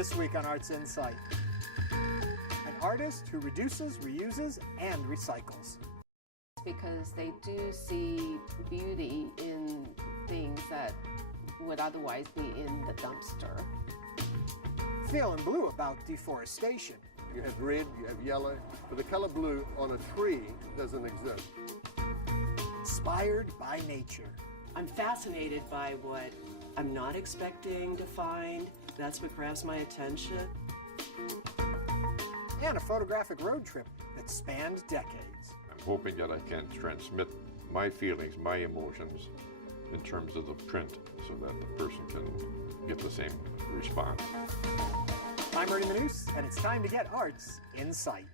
This week on Arts InSight, an artist who reduces, reuses, and recycles. Because they do see beauty in things that would otherwise be in the dumpster. Feeling blue about deforestation. You have red, you have yellow, but the color blue on a tree doesn't exist. Inspired by nature. I'm fascinated by what I'm not expecting to find. That's what grabs my attention. And a photographic road trip that spanned decades. I'm hoping that I can transmit my feelings, my emotions in terms of the print so that the person can get the same response. I'm Ernie Manous, and it's time to get Arts InSight.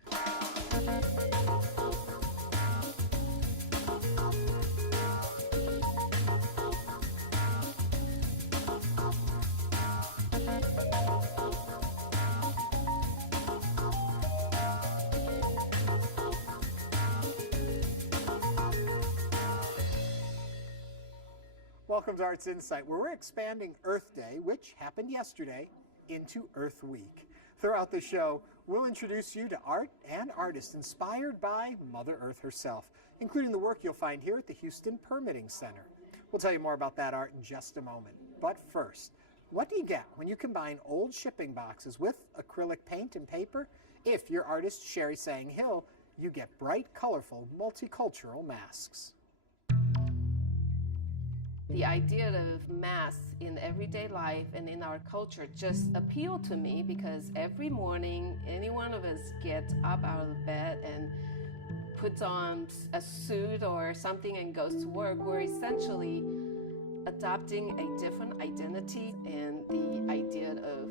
Welcome to Arts InSight, where we're expanding Earth Day, which happened yesterday, into Earth Week. Throughout the show, we'll introduce you to art and artists inspired by Mother Earth herself, including the work you'll find here at the Houston Permitting Center. We'll tell you more about that art in just a moment. But first, what do you get when you combine old shipping boxes with acrylic paint and paper? If you're artist Sherry Sang Hill, you get bright, colorful, multicultural masks. The idea of masks in everyday life and in our culture just appealed to me because every morning any one of us gets up out of bed and puts on a suit or something and goes to work. We're essentially adopting a different identity, and the idea of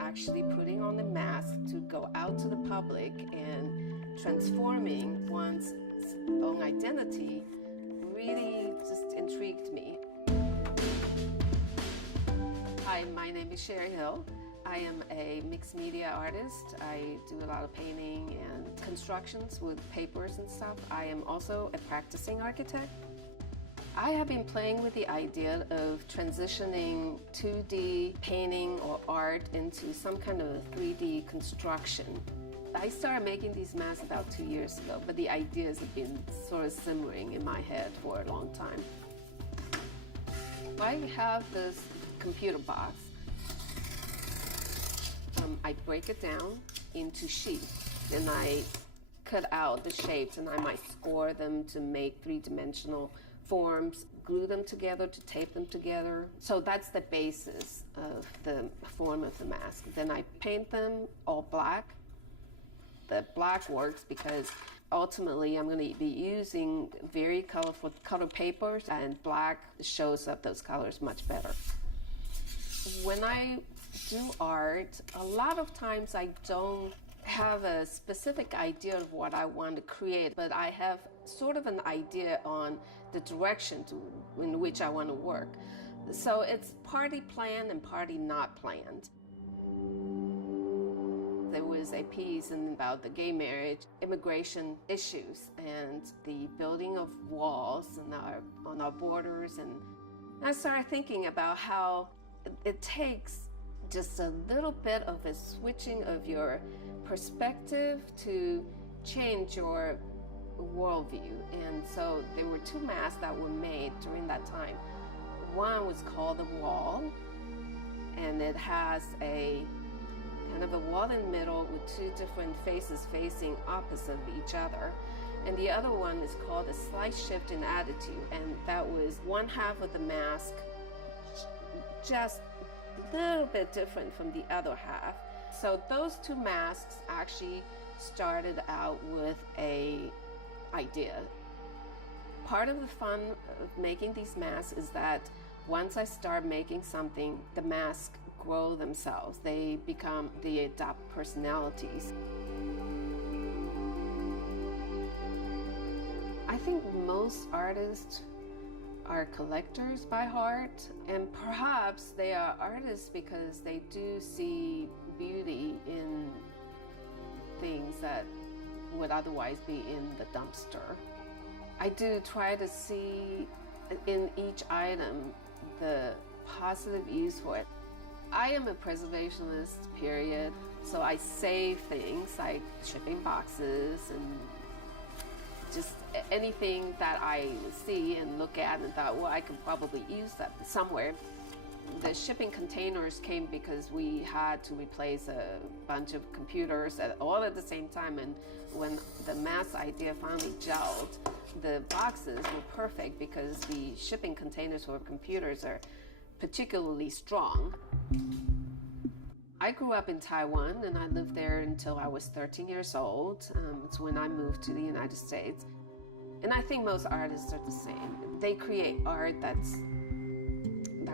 actually putting on the mask to go out to the public and transforming one's own identity really just intrigued me. Hi, my name is Sherry Hill. I am a mixed media artist. I do a lot of painting and constructions with papers and stuff. I am also a practicing architect. I have been playing with the idea of transitioning 2D painting or art into some kind of a 3D construction. I started making these masks about 2 years ago, but the ideas have been sort of simmering in my head for a long time. I have this computer box. I break it down into sheets, and I cut out the shapes, and I might score them to make three-dimensional forms, glue them together to tape them together. So that's the basis of the form of the mask. Then I paint them all black. The black works because ultimately I'm going to be using very colorful color papers, and black shows up those colors much better. When I do art, a lot of times I don't have a specific idea of what I want to create, but I have sort of an idea on the direction in which I want to work. So it's partly planned and partly not planned. There was a piece about the gay marriage, immigration issues, and the building of walls on our borders. And I started thinking about how it takes just a little bit of a switching of your perspective to change your worldview. And so there were two masks that were made during that time. One was called The Wall, and it has a kind of a wall in the middle with two different faces facing opposite of each other. And the other one is called A Slight Shift in Attitude, and that was one half of the mask just a little bit different from the other half. So those two masks actually started out with an idea. Part of the fun of making these masks is that once I start making something, the masks grow themselves. They adopt personalities. I think most artists are collectors by heart, and perhaps they are artists because they do see beauty in things that would otherwise be in the dumpster. I do try to see in each item the positive use for it. I am a preservationist, period. So I save things like shipping boxes and just anything that I see and look at and thought, well, I could probably use that somewhere. The shipping containers came because we had to replace a bunch of computers all at the same time, and when the mass idea finally gelled, the boxes were perfect because the shipping containers for computers are particularly strong. I grew up in Taiwan and I lived there until I was 13 years old. It's when I moved to the United States. And I think most artists are the same. They create art that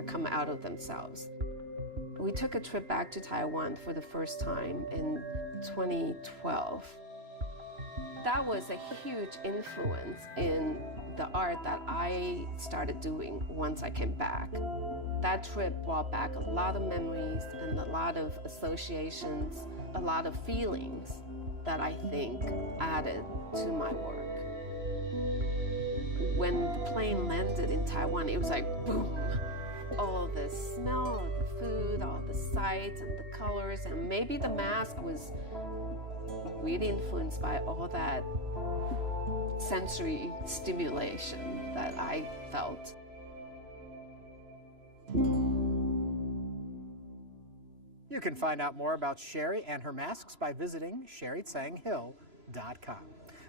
come out of themselves. We took a trip back to Taiwan for the first time in 2012. That was a huge influence in the art that I started doing once I came back. That trip brought back a lot of memories and a lot of associations, a lot of feelings that I think added to my work. When the plane landed in Taiwan, it was like boom. All the smell of the food, all the sights and the colors, and maybe the mask was really influenced by all that sensory stimulation that I felt. You can find out more about Sherry and her masks by visiting sherrytsanghill.com.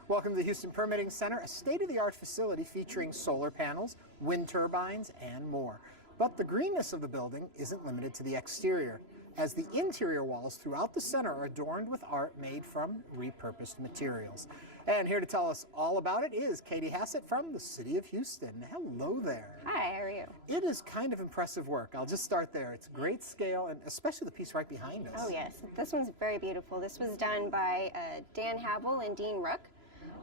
Welcome to the Houston Permitting Center, a state-of-the-art facility featuring solar panels, wind turbines, and more. But the greenness of the building isn't limited to the exterior, as the interior walls throughout the center are adorned with art made from repurposed materials. And here to tell us all about it is Katie Hassett from the City of Houston. Hello there. Hi, how are you? It is kind of impressive work. I'll just start there. It's great scale, and especially the piece right behind us. Oh yes, this one's very beautiful. This was done by Dan Havel and Dean Rook,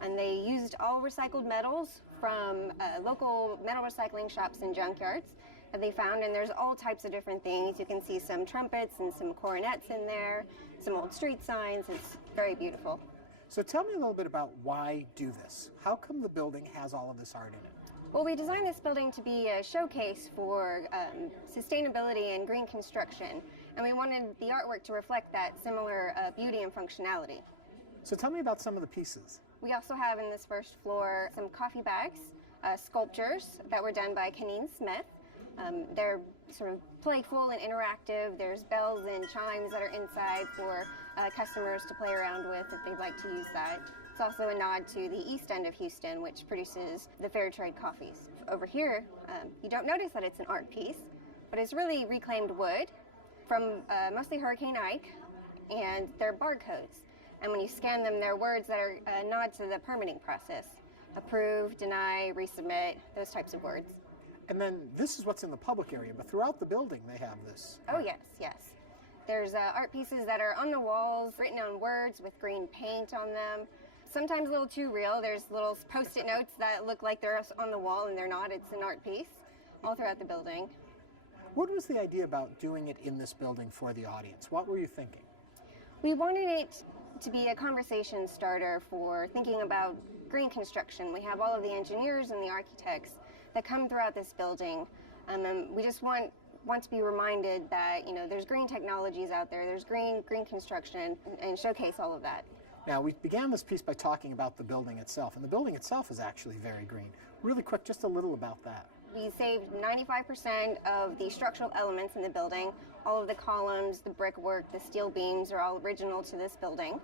and they used all recycled metals from local metal recycling shops and junkyards that they found, and there's all types of different things. You can see some trumpets and some coronets in there, some old street signs. It's very beautiful. So tell me a little bit about why do this? How come the building has all of this art in it? Well, we designed this building to be a showcase for sustainability and green construction, and we wanted the artwork to reflect that similar beauty and functionality. So tell me about some of the pieces. We also have in this first floor some coffee bags, sculptures that were done by Keneen Smith. They're sort of playful and interactive. There's bells and chimes that are inside for customers to play around with if they'd like to use that. It's also a nod to the east end of Houston, which produces the fair trade coffees. Over here, you don't notice that it's an art piece, but it's really reclaimed wood from mostly Hurricane Ike, and they're barcodes. And when you scan them, they're words that are a nod to the permitting process. Approve, deny, resubmit, those types of words. And then this is what's in the public area, but throughout the building they have this. Oh yes, yes. There's art pieces that are on the walls, written on words with green paint on them. Sometimes a little too real. There's little post-it notes that look like they're on the wall and they're not. It's an art piece all throughout the building. What was the idea about doing it in this building for the audience? What were you thinking? We wanted it to be a conversation starter for thinking about green construction. We have all of the engineers and the architects that come throughout this building. And we just want to be reminded that, you know, there's green technologies out there, there's green construction, and showcase all of that. Now, we began this piece by talking about the building itself, and the building itself is actually very green. Really quick, just a little about that. We saved 95% of the structural elements in the building. All of the columns, the brickwork, the steel beams are all original to this building.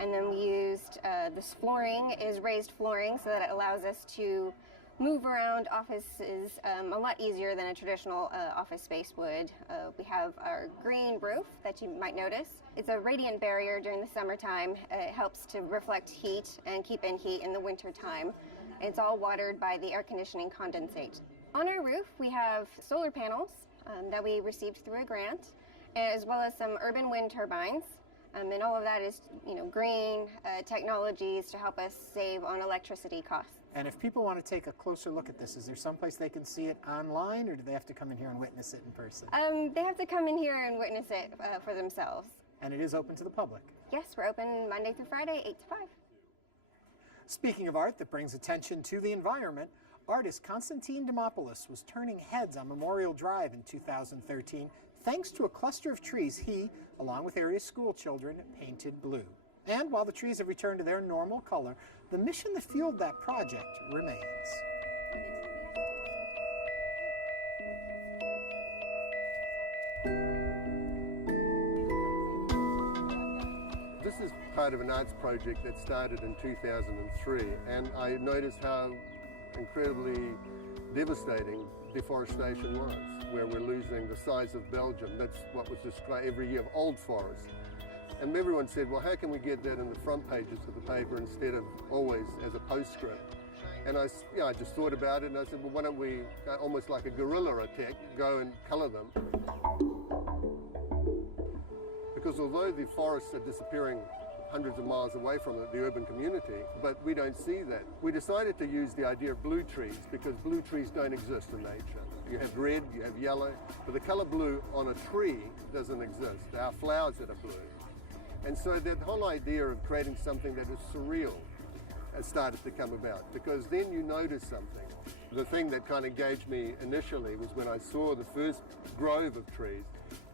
And then we used, this flooring is raised flooring so that it allows us to move around offices a lot easier than a traditional office space would. We have our green roof that you might notice. It's a radiant barrier during the summertime. It helps to reflect heat and keep in heat in the winter time. It's all watered by the air conditioning condensate. On our roof, we have solar panels that we received through a grant, as well as some urban wind turbines. And all of that is, you know, green technologies to help us save on electricity costs. And if people want to take a closer look at this, is there someplace they can see it online, or do they have to come in here and witness it in person? They have to come in here and witness it for themselves. And it is open to the public? Yes, we're open Monday through Friday, 8 to 5. Speaking of art that brings attention to the environment, artist Konstantin Dimopoulos was turning heads on Memorial Drive in 2013, thanks to a cluster of trees he, along with area school children, painted blue. And while the trees have returned to their normal color, the mission that fueled that project remains. This is part of an arts project that started in 2003, and I noticed how incredibly devastating deforestation was, where we're losing the size of Belgium. That's what was described every year of old forests. And everyone said, well, how can we get that in the front pages of the paper instead of always as a postscript? And I just thought about it, and I said, well, why don't we, almost like a guerrilla attack, go and colour them? Because although the forests are disappearing hundreds of miles away from the urban community, but we don't see that. We decided to use the idea of blue trees because blue trees don't exist in nature. You have red, you have yellow, but the colour blue on a tree doesn't exist. There are flowers that are blue. And so that whole idea of creating something that is surreal has started to come about, because then you notice something. The thing that kind of engaged me initially was when I saw the first grove of trees.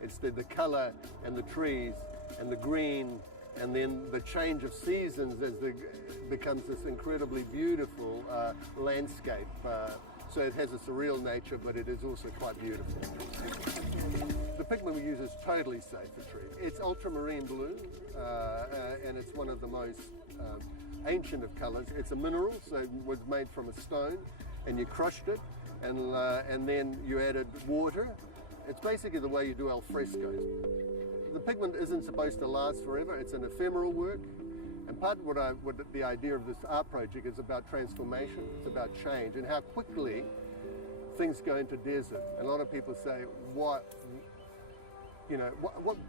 It's the colour and the trees and the green, and then the change of seasons as it becomes this incredibly beautiful landscape. So it has a surreal nature, but it is also quite beautiful. The pigment we use is totally safe for trees. It's ultramarine blue, and it's one of the most ancient of colours. It's a mineral, so it was made from a stone, and you crushed it, and then you added water. It's basically the way you do al fresco. The pigment isn't supposed to last forever. It's an ephemeral work. And part of what the idea of this art project is about transformation. It's about change and how quickly things go into desert. And a lot of people say, what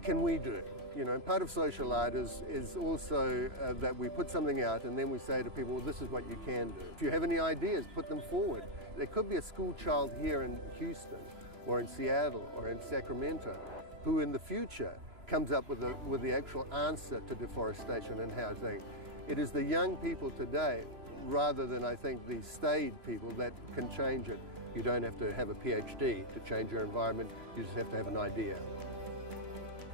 can we do? And part of social art is also that we put something out and then we say to people, well, this is what you can do. If you have any ideas, put them forward. There could be a school child here in Houston or in Seattle or in Sacramento who in the future comes up with the actual answer to deforestation and housing. It is the young people today, rather than I think the staid people, that can change it. You don't have to have a PhD to change your environment, you just have to have an idea.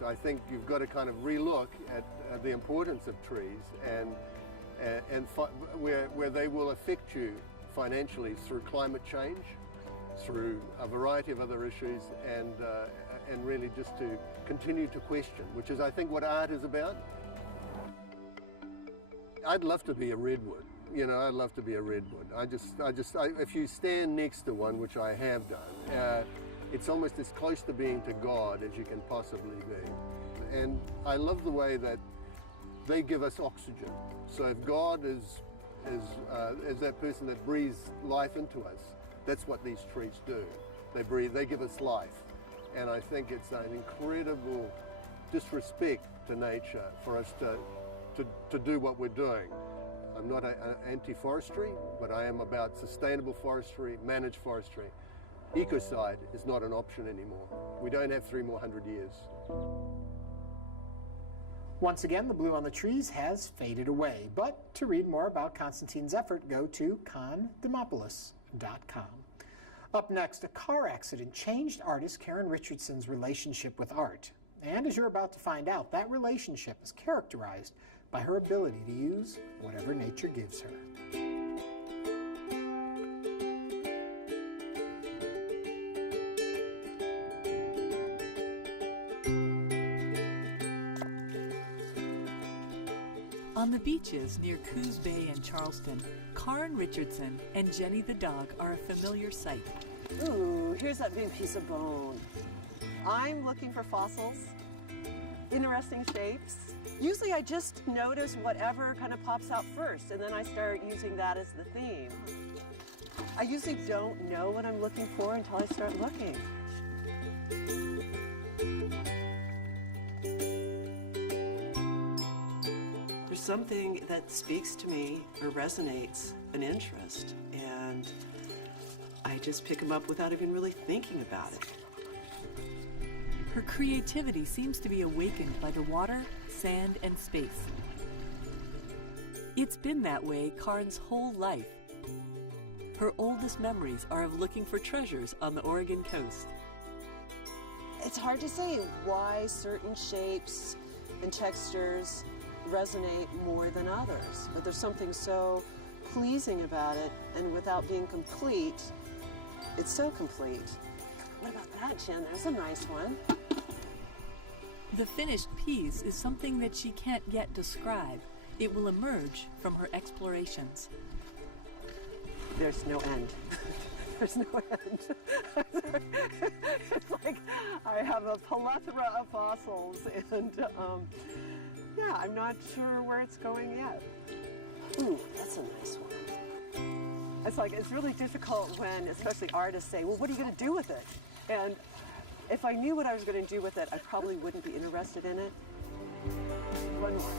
I think you've got to kind of relook at the importance of trees and where they will affect you financially through climate change, through a variety of other issues, and really just to continue to question, which is I think what art is about. I'd love to be a redwood. I'd love to be a redwood. If you stand next to one, which I have done, it's almost as close to being to God as you can possibly be. And I love the way that they give us oxygen. So if God is that person that breathes life into us, that's what these trees do. They give us life. And I think it's an incredible disrespect to nature for us to do what we're doing. I'm not anti-forestry, but I am about sustainable forestry, managed forestry. Ecocide is not an option anymore. We don't have 3 more hundred years. Once again, the blue on the trees has faded away. But to read more about Constantine's effort, go to condemopoulos.com. Up next, a car accident changed artist Karen Richardson's relationship with art. And as you're about to find out, that relationship is characterized by her ability to use whatever nature gives her. On the beaches near Coos Bay and Charleston, Karen Richardson and Jenny the dog are a familiar sight. Ooh, here's that big piece of bone. I'm looking for fossils, interesting shapes. Usually I just notice whatever kind of pops out first, and then I start using that as the theme. I usually don't know what I'm looking for until I start looking. There's something that speaks to me or resonates an interest, and I just pick them up without even really thinking about it. Her creativity seems to be awakened by the water, sand, and space. It's been that way Karen's whole life. Her oldest memories are of looking for treasures on the Oregon coast. It's hard to say why certain shapes and textures resonate more than others, but there's something so pleasing about it, and without being complete, it's so complete. What about that, Jen? There's a nice one. The finished piece is something that she can't yet describe. It will emerge from her explorations. There's no end. There's no end. It's like I have a plethora of fossils, and yeah, I'm not sure where it's going yet. Ooh, that's a nice one. It's like, it's really difficult when, especially artists say, well, what are you going to do with it? And if I knew what I was going to do with it, I probably wouldn't be interested in it. One more.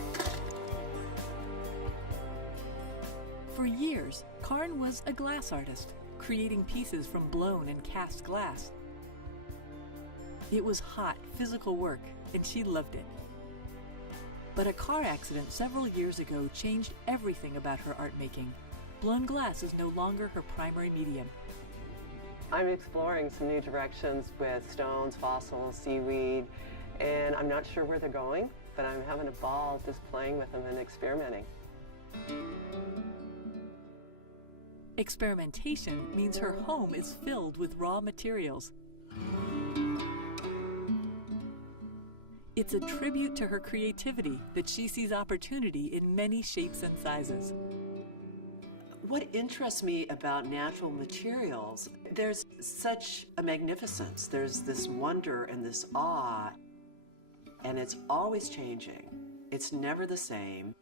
For years, Karen was a glass artist, creating pieces from blown and cast glass. It was hot, physical work, and she loved it. But a car accident several years ago changed everything about her art making. Blown glass is no longer her primary medium. I'm exploring some new directions with stones, fossils, seaweed, and I'm not sure where they're going, but I'm having a ball just playing with them and experimenting. Experimentation means her home is filled with raw materials. It's a tribute to her creativity that she sees opportunity in many shapes and sizes. What interests me about natural materials, there's such a magnificence. There's this wonder and this awe, and it's always changing. It's never the same.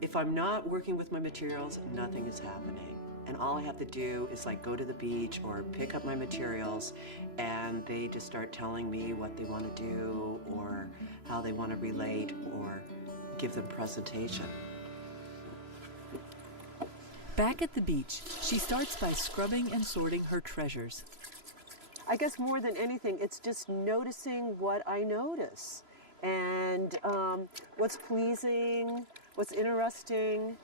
If I'm not working with my materials, nothing is happening. And all I have to do is like go to the beach or pick up my materials, and they just start telling me what they want to do or how they want to relate or give them presentation. Back at the beach, she starts by scrubbing and sorting her treasures. I guess more than anything, it's just noticing what I notice and what's pleasing, what's interesting.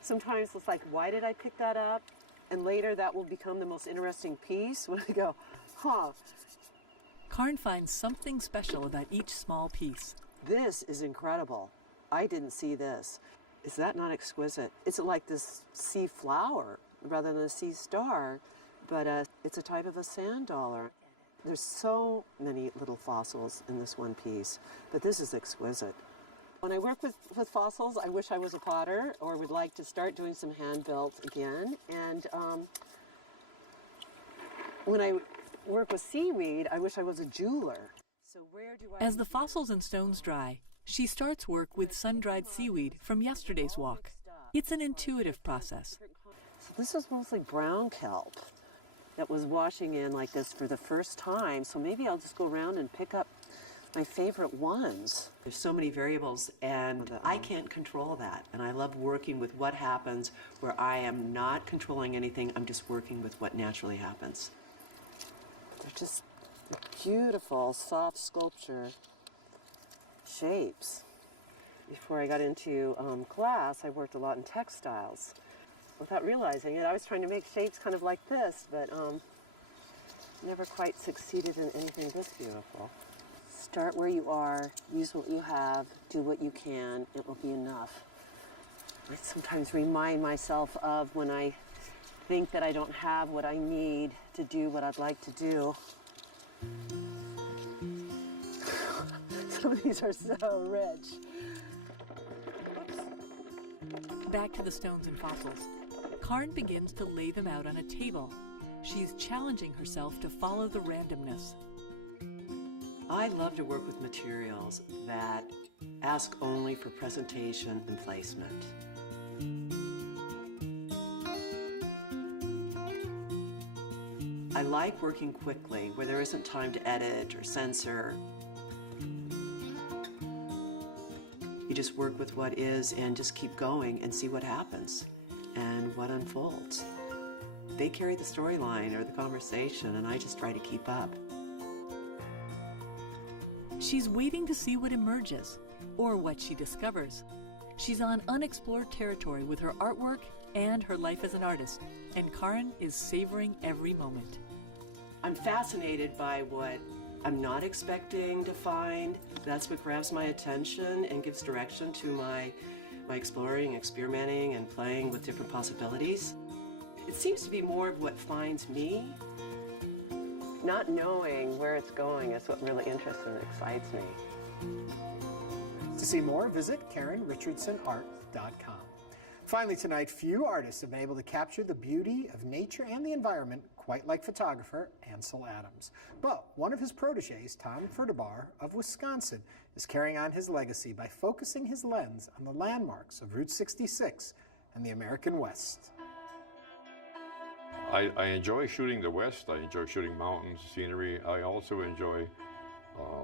Sometimes it's like, why did I pick that up? And later that will become the most interesting piece when I go, huh. Karen finds something special about each small piece. This is incredible. I didn't see this. Is that not exquisite? It's like this sea flower rather than a sea star, but it's a type of a sand dollar. There's so many little fossils in this one piece, but this is exquisite. When I work with fossils, I wish I was a potter or would like to start doing some hand-built again. And when I work with seaweed, I wish I was a jeweler. So where do I... As the fossils and stones dry, she starts work with sun-dried seaweed from yesterday's walk. It's an intuitive process. So this is mostly brown kelp that was washing in like this for the first time. So maybe I'll just go around and pick up my favorite ones. There's so many variables, and I can't control that. And I love working with what happens where I am not controlling anything. I'm just working with what naturally happens. They're just beautiful, soft sculpture shapes. Before I got into glass, I worked a lot in textiles. Without realizing it, I was trying to make shapes kind of like this, but never quite succeeded in anything this beautiful. Start where you are, use what you have, do what you can, it will be enough. I sometimes remind myself of when I think that I don't have what I need to do what I'd like to do. Some of these are so rich. Oops. Back to the stones and fossils. Karen begins to lay them out on a table. She's challenging herself to follow the randomness. I love to work with materials that ask only for presentation and placement. I like working quickly, where there isn't time to edit or censor. You just work with what is and just keep going and see what happens and what unfolds. They carry the storyline or the conversation, and I just try to keep up. She's waiting to see what emerges, or what she discovers. She's on unexplored territory with her artwork and her life as an artist, and Karen is savoring every moment. I'm fascinated by what I'm not expecting to find. That's what grabs my attention and gives direction to my exploring, experimenting, and playing with different possibilities. It seems to be more of what finds me. Not knowing where it's going is what really interests and excites me. To see more, visit KarenRichardsonArt.com. Finally tonight, few artists have been able to capture the beauty of nature and the environment quite like photographer Ansel Adams. But one of his protégés, Tom Furtabar of Wisconsin, is carrying on his legacy by focusing his lens on the landmarks of Route 66 and the American West. I enjoy shooting the West. I enjoy shooting mountains, scenery. I also enjoy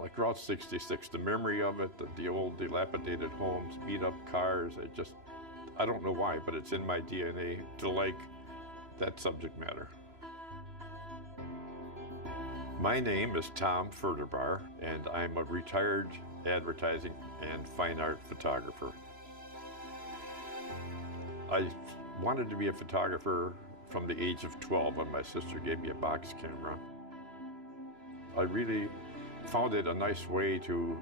like Route 66, the memory of it, the old dilapidated homes, beat up cars. I don't know why, but it's in my DNA to like that subject matter. My name is Tom Furtabar, and I'm a retired advertising and fine art photographer. I wanted to be a photographer from the age of 12 when my sister gave me a box camera. I really found it a nice way to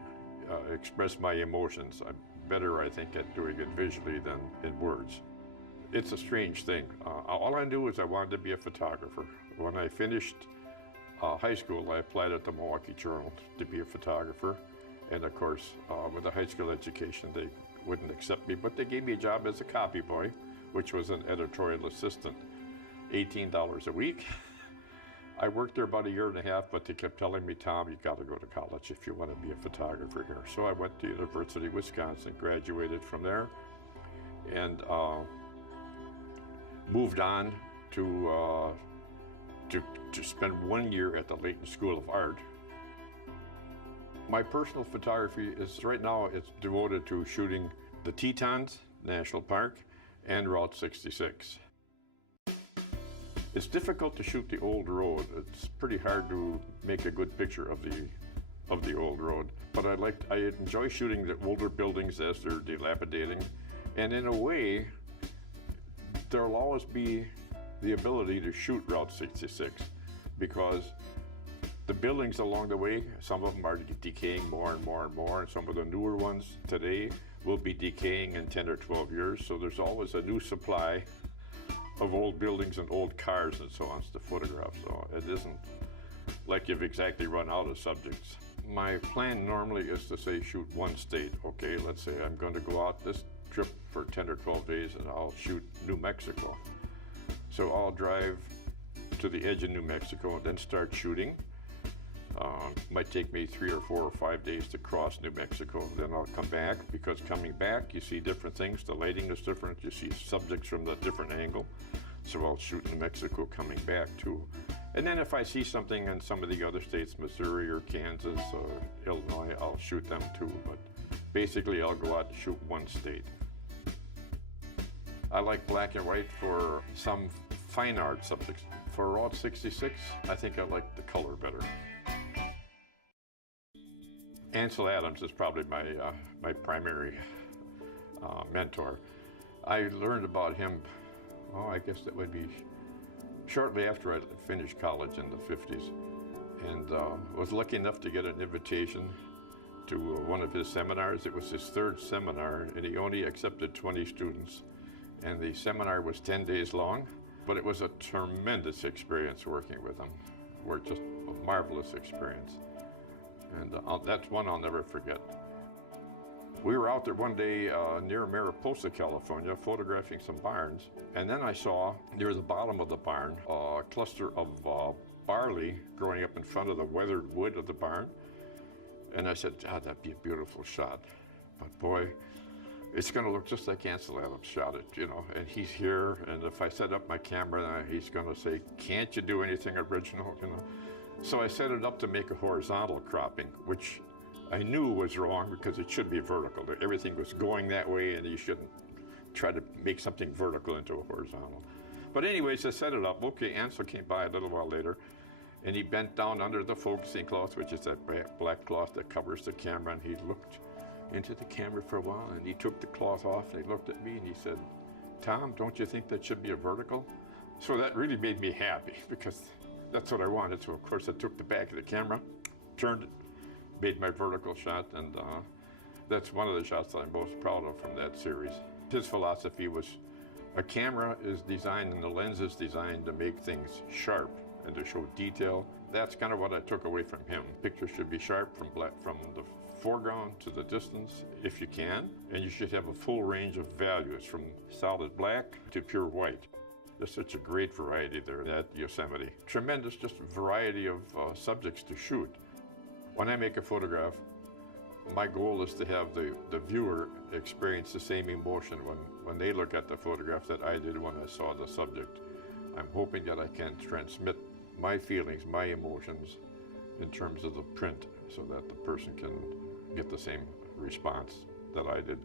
express my emotions. I'm better, I think, at doing it visually than in words. It's a strange thing. All I knew is I wanted to be a photographer. When I finished high school, I applied at the Milwaukee Journal to be a photographer. And of course, with a high school education, they wouldn't accept me, but they gave me a job as a copy boy, which was an editorial assistant, $18 a week. I worked there about a year and a half, but they kept telling me, Tom, you got to go to college if you want to be a photographer here. So I went to University of Wisconsin, graduated from there, and moved on to spend 1 year at the Layton School of Art. My personal photography is, right now, it's devoted to shooting the Tetons National Park and Route 66. It's difficult to shoot the old road. It's pretty hard to make a good picture of the old road. But I enjoy shooting the older buildings as they're dilapidating. And in a way, there'll always be the ability to shoot Route 66 because the buildings along the way, some of them are decaying more and more and more, and some of the newer ones today will be decaying in 10 or 12 years. So there's always a new supply of old buildings and old cars and so on to photograph. So it isn't like you've exactly run out of subjects. My plan normally is to say shoot one state. Okay, let's say I'm going to go out this trip for 10 or 12 days and I'll shoot New Mexico. So I'll drive to the edge of New Mexico and then start shooting. Might take me 3 or 4 or 5 days to cross New Mexico. Then I'll come back, because coming back you see different things. The lighting is different. You see subjects from a different angle. So I'll shoot New Mexico coming back too. And then if I see something in some of the other states, Missouri or Kansas or Illinois, I'll shoot them too. But basically I'll go out and shoot one state. I like black and white for some fine art subjects. For Route 66, I think I like the color better. Ansel Adams is probably my primary mentor. I learned about him, I guess that would be shortly after I finished college in the 50s, and was lucky enough to get an invitation to one of his seminars. It was his third seminar, and he only accepted 20 students. And the seminar was 10 days long, but it was a tremendous experience working with him. Just a marvelous experience. And that's one I'll never forget. We were out there one day near Mariposa, California, photographing some barns. And then I saw near the bottom of the barn a cluster of barley growing up in front of the weathered wood of the barn. And I said, God, that'd be a beautiful shot. But boy, it's going to look just like Ansel Adams shot it, you know, and he's here, and if I set up my camera, he's going to say, can't you do anything original, you know? So I set it up to make a horizontal cropping, which I knew was wrong because it should be vertical. Everything was going that way, and you shouldn't try to make something vertical into a horizontal. But anyways, I set it up. Okay, Ansel came by a little while later, and he bent down under the focusing cloth, which is that black cloth that covers the camera, and he looked into the camera for a while, and he took the cloth off, and he looked at me, and he said, Tom, don't you think that should be a vertical? So that really made me happy, because That's what I wanted. So of course I took the back of the camera, turned it, made my vertical shot, and that's one of the shots that I'm most proud of from that series. His philosophy was a camera is designed and the lens is designed to make things sharp and to show detail. That's kind of what I took away from him. Pictures should be sharp from the foreground to the distance if you can, and you should have a full range of values from solid black to pure white. There's such a great variety there at Yosemite. Tremendous just variety of subjects to shoot. When I make a photograph, my goal is to have the viewer experience the same emotion when they look at the photograph that I did when I saw the subject. I'm hoping that I can transmit my feelings, my emotions in terms of the print so that the person can get the same response that I did.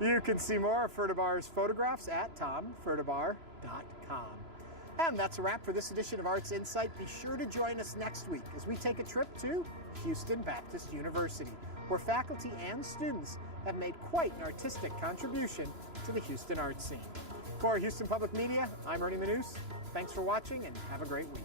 You can see more of Fertibar's photographs at tomfertibar.com. And that's a wrap for this edition of Arts Insight. Be sure to join us next week as we take a trip to Houston Baptist University, where faculty and students have made quite an artistic contribution to the Houston art scene. For Houston Public Media, I'm Ernie Manous. Thanks for watching and have a great week.